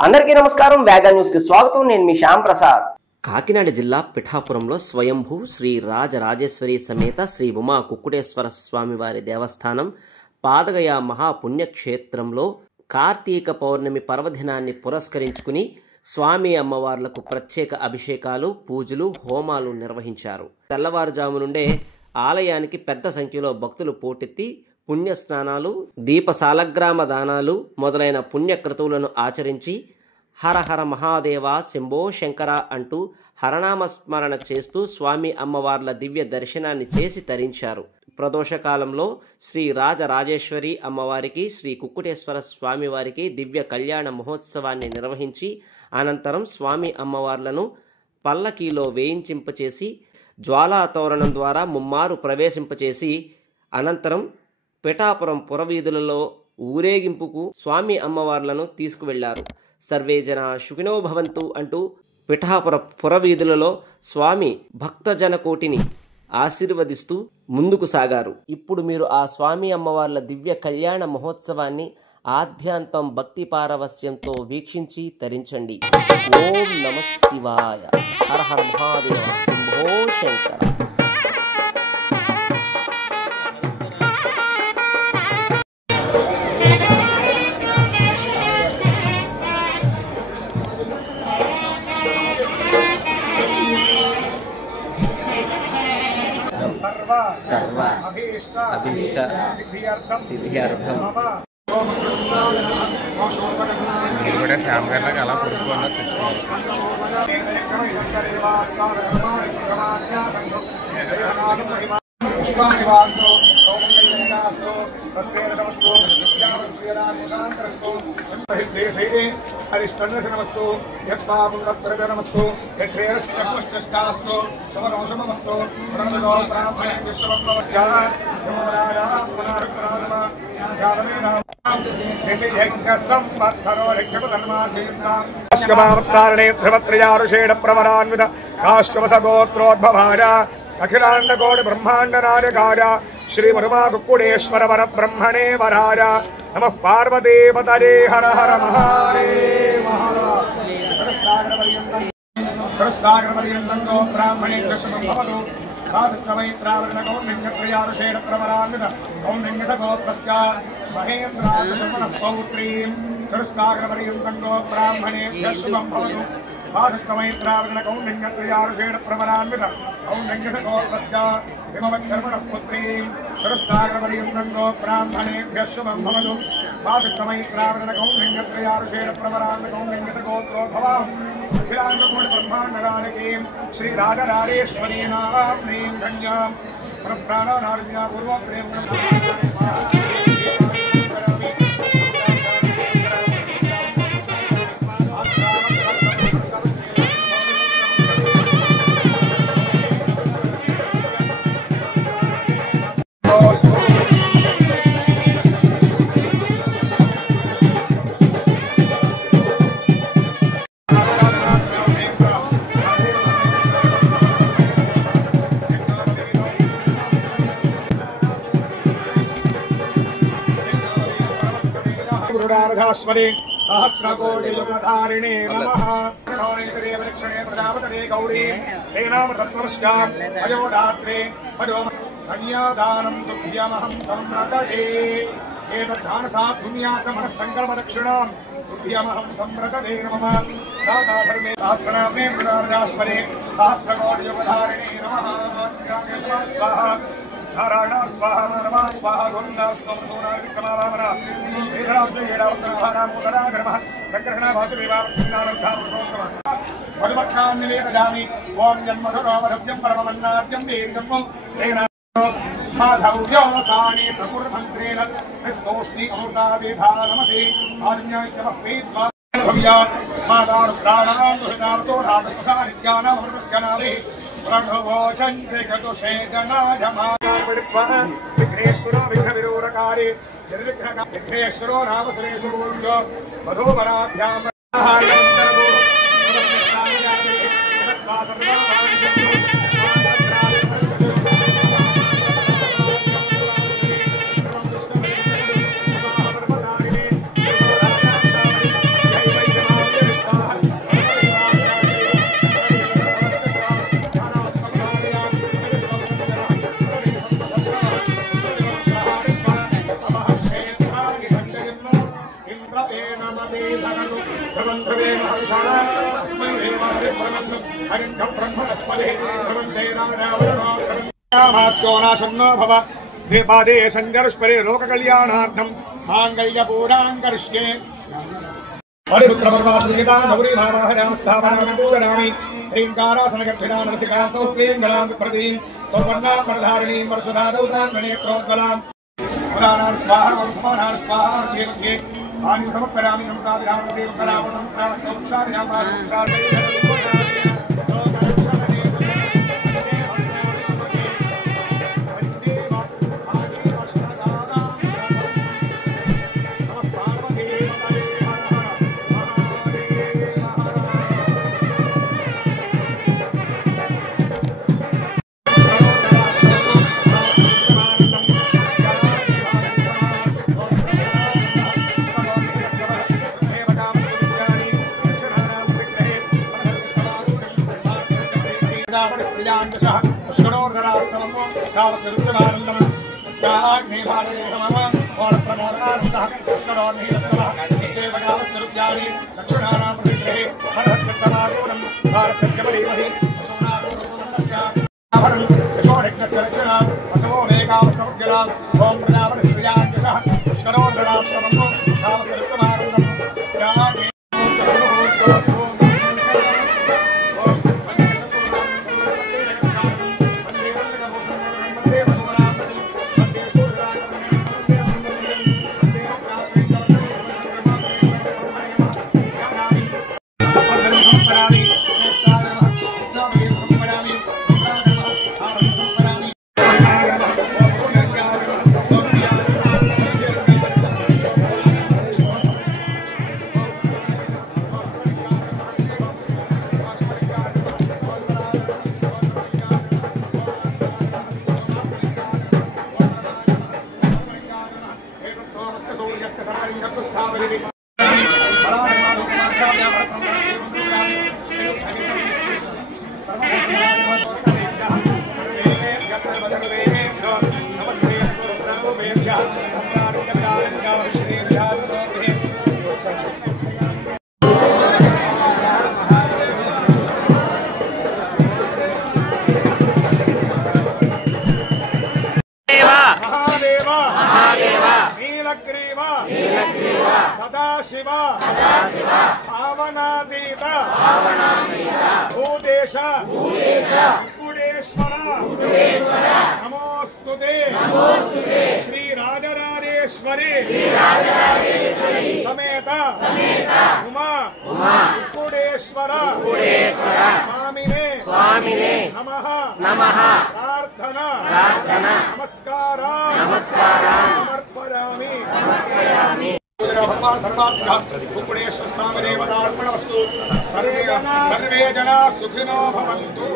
అందరికీ నమస్కారం. వేగా న్యూస్ కి స్వాగతం. నేను మీ శ్యామ్ ప్రసాద్. కాకినాడ జిల్లా పిఠాపురంలో స్వయంభూ శ్రీ రాజరాజేశ్వరి సమేత శ్రీ ఉమా కుక్కుటేశ్వర స్వామివారి దేవస్థానం పాదగయ మహాపుణ్యక్షేత్రంలో కార్తీక పౌర్ణమి పర్వదినాన్ని పురస్కరించుకుని స్వామి అమ్మవార్లకు ప్రత్యేక అభిషేకాలు, పూజలు, హోమాలు నిర్వహించారు. తెల్లవారుజాము నుండే ఆలయానికి పెద్ద సంఖ్యలో భక్తులు పోటెత్తి పుణ్యస్నానాలు, దీపసాలగ్రామ దానాలు మొదలైన పుణ్యక్రతువులను ఆచరించి హర హర మహాదేవ, శంభో శంకర అంటూ హరనామస్మరణ చేస్తూ స్వామి అమ్మవార్ల దివ్య దర్శనాన్ని చేసి తరించారు. ప్రదోషకాలంలో శ్రీ రాజరాజేశ్వరి అమ్మవారికి, శ్రీ కుక్కుటేశ్వర స్వామివారికి దివ్య కళ్యాణ మహోత్సవాన్ని నిర్వహించి అనంతరం స్వామి అమ్మవార్లను పల్లకీలో వేయించింపచేసి జ్వాలా తోరణం ద్వారా ముమ్మారు ప్రవేశింపచేసి అనంతరం పిఠాపురం పురవీధులలో ఊరేగింపుకు స్వామి అమ్మవార్లను తీసుకువెళ్లారు. సర్వే జన సుఖినో భవంతు అంటూ పిఠాపుర పురవీధులలో స్వామి భక్తజన కోటిని ఆశీర్వదిస్తూ ముందుకు సాగారు. ఇప్పుడు మీరు ఆ స్వామి అమ్మవార్ల దివ్య కళ్యాణ మహోత్సవాన్ని ఆద్యాంతం భక్తి పారవస్యంతో వీక్షించి తరించండి. ఓం నమః శివాయ. హర హర మహాదేవ, శంభో శంకర. సర్వ అభీష్ట సిద్ధ్యర్థం కూడా శ్యామ్ గారిలాగా అలా పురుచుకున్నా హరిష్టనమస్తు యత్పాపుంగత్రనమస్తు యక్షేరస్తపుష్టస్తాస్తు సమదోషమస్తు ప్రణదో బ్రాహ్మణ విశ్వవత్నమస్కార అఖిలాండకోటి బ్రహ్మాండ నాయకాయ శ్రీ ఉమా కుక్కుటేశ్వర వర బ్రహ్మణే వరాయ నమః పార్వతీపతయే. హర హర మహాదేవ. బ్రాహ్మణే భవతు కాశిష్టమైత్రావరణ కౌండిన్యత్రయారుషేణ ప్రవరాన్విత కౌండిన్యసగోత్రస్య మహేంద్రాశమన పౌత్రీం చరుస్సాగరపర్యంతం గో బ్రాహ్మణేభ్యః శుభం భవతు. కాశిష్టమైత్రావరణ కౌండిన్యత్రయారుషేణ ప్రవరాన్విత కౌండిన్యసగోత్రస్య హిమవత్సర్వణ పుత్రీం చరుస్సాగరపర్యంతం గో బ్రాహ్మణేభ్యః శుభం భవతు. కాశిష్టమైత్రావరణ కౌండిన్యత్రయారుషేణ ప్రవరాన్విత కౌండిన్యసగోత్రో భవాం అఖిలాండకోటి బ్రహ్మాండనాయకీం శ్రీ రాజరాజేశ్వరీ నామ్నీం ధన్యాం ప్రాణానార్జ్ఞా పూర్వం ప్రేమ. सहस्रकोटि युगधारिणे नमः. वृक्षणे प्रजापतये गौरी तेनामृतत्वमस्याम् अयोधात्रे कन्यादानं तुभ्यमहं सम्प्रतये. एतद्धानसात् पुण्याकमः सङ्कल्पदक्षिणां तुभ्यमहं सम्प्रतये नमः. दाताधर्मे सहस्रनाम्ने प्रजापतये सहस्रकोटि युगधारिणे नमः. स्वाहा नारायण स्वाहा नमः स्वाहा गोविंदा विष्णुमसूरा विक्रमावामना श्रीराम श्रीरावतनाभाना मोदरागर्मः संग्रहणा भासुदेवावृत्तिनानन्दा पुरुषोत्तमः मधुभक्षां निवेदयामि. ओम जन्मधुरोमधव्यं परममन्नाद्यं वीर्यं तेन माधव्योसानि सकुर्मन्त्रेण विस्तोष्णि अमृताभिभानमसि आज्ञायमह्वेद्वा भव्यात् मातारुद्राणां दुहितावसोधातससानित्यानामृतस्य नाभिः प्रणवोचञ्चकतुषे जनाजमानार्पणित्वा विघ्नेश्वरो विघ्नविरोधकारि विघ्नेश्वरो नाम सुरेषु पूज्यो मधुवराभ्यां ध्रुवन्ध्रुवे महर्षाः अस्मै देवाय परमं हरिं ब्रह्मणस्पदे ध्रुवन्ते नारावणो ध्रुवन्तामास्को नाशन्नो भव द्विपादे सञ्जरुष्परे लोककल्याणार्थं माङ्गल्यपूराङ्करिष्ये परिपुत्रपर्वासुलिता गौरी भावाहनां स्थापनां पूजयामि ह्रीङ्कारासनगर्भिणां रसिकां सौक्लीङ्गलां प्रतीं सौवर्णां वरधारिणीं वर्षधादौतां गणेत्रोज्ज्वलां पुराणां स्वाहा वंशमानां स्वाहा देवके आनि समर्पयामि नमताभिराम देवकलावतं प्रास्तौक्षार्यां सदाशिव भावनातीत भूतेश कुकुडेश्वर नमोस्तुते श्री राजराजेश्वरी समेत उमा कुकुडेश्वर स्वामिने नमः प्रार्थना नमस्कारा समर्पयामि भगवान सर्वात्मक कुकुडेश्वर स्वामी देवतार्पणमस्तु सर्वे जना सुखिनो भवन्तु।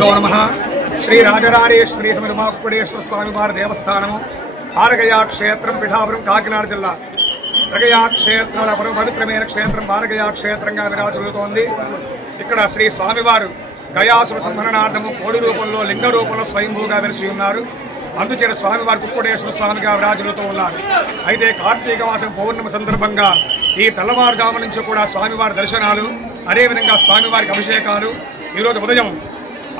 నమః. శ్రీ రాజరాజేశ్వరి సమేత ఉమాకుక్కుటేశ్వర స్వామి వారి దేవస్థానము భారగయ క్షేత్రం పిఠాపురం కాకినాడ జిల్లా. భారగయ క్షేత్రంలో పవిత్రమైన క్షేత్రం భారగయ క్షేత్రంగా విరాజులుతోంది. ఇక్కడ శ్రీ స్వామివారు గయాసుర సంహరణార్థము కోడి రూపంలో లింగ రూపంలో స్వయంభూగా వెలిసి ఉన్నారు. అందుచేత స్వామివారి కుక్కుటేశ్వర స్వామిగా విరాజులుతూ ఉన్నారు. అయితే కార్తీక మాసం పౌర్ణమి సందర్భంగా ఈ తెల్లవారుజాము నుంచి కూడా స్వామివారి దర్శనాలు, అదేవిధంగా స్వామివారికి అభిషేకాలు. ఈరోజు ఉదయం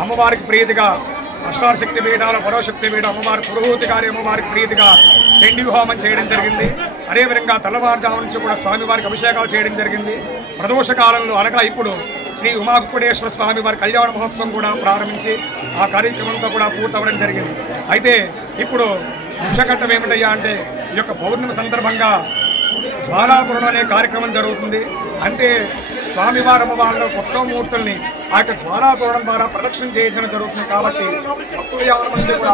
అమ్మవారికి ప్రీతిగా అష్టాశక్తి పీఠాల పరోశక్తి పీఠ అమ్మవారి పురోహూతి గారి అమ్మవారికి ప్రీతిగా చండీ హోమం చేయడం జరిగింది. అదేవిధంగా తెల్లవారుజాము నుంచి కూడా స్వామివారికి అభిషేకాలు చేయడం జరిగింది. ప్రదోష కాలంలో అనగా ఇప్పుడు శ్రీ ఉమాకుక్కుటేశ్వర స్వామి వారి కళ్యాణ మహోత్సవం కూడా ప్రారంభించి ఆ కార్యక్రమంతో కూడా పూర్తవడం జరిగింది. అయితే ఇప్పుడు ముఖ్యఘట్టం ఏమిటయ్యా అంటే ఈ యొక్క పౌర్ణమి సందర్భంగా జ్వాలాపురం అనే కార్యక్రమం జరుగుతుంది. అంటే స్వామివారి అమ్మవార్ల ఉత్సవమూర్తుల్ని ఆ యొక్క జ్వాలాపురం ద్వారా ప్రదక్షిణ చేయడం జరుగుతుంది. కాబట్టి భక్తులు ఎవరి మంది కూడా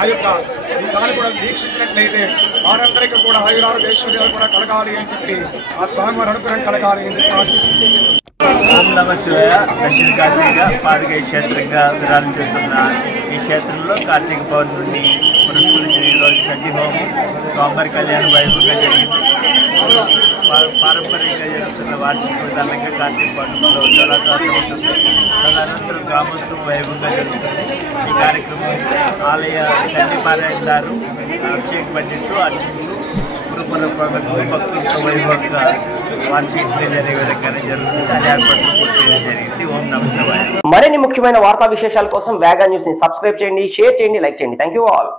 ఆ యొక్క ఈ దాన్ని కూడా వీక్షించినట్లయితే వారందరికీ కూడా ఆయురారోగ్య ఐశ్వర్యాలు కూడా కలగాలి అని చెప్పి ఆ స్వామివారి అనుగ్రహం కలగాలి అని చెప్పి ఆశిస్తున్నాను. ఓం నమ శివాయ. దక్షిణ కాశీగా పాదగయ క్షేత్రంగా విరాజిల్లుతున్న ఈ క్షేత్రంలో కార్తీక పౌర్ణమిని పురస్కరించిన ఈరోజు చండీ హోమం స్వామివారి కళ్యాణ వైభవంగా జరిగింది. పారంపర్యంగా జరుగుతున్న వార్షిక విధానంగా కార్తీక పౌర్ణమిలో జలాచారం ఉంటుంది. తదనంతరం గ్రామోత్సవం వైభవంగా జరుగుతుంది. ఈ కార్యక్రమం ఆలయ చండీ పారాయణదారు అభిషేక్ పండితులు అర్చకులు పురపుర భక్తులతో వైభవంగా వార్షిక జరిగే విధంగానే జరుగుతుంది. అది ఏర్పాట్లు పూర్తి చేయడం జరిగింది. ఓం నమ శివాయ. మరిన్ని ముఖ్యమైన వార్తా విశేషాల కోసం వేగా న్యూస్ ని సబ్స్క్రైబ్ చేయండి, షేర్ చేయండి, లైక్ చేయండి. Thank you all.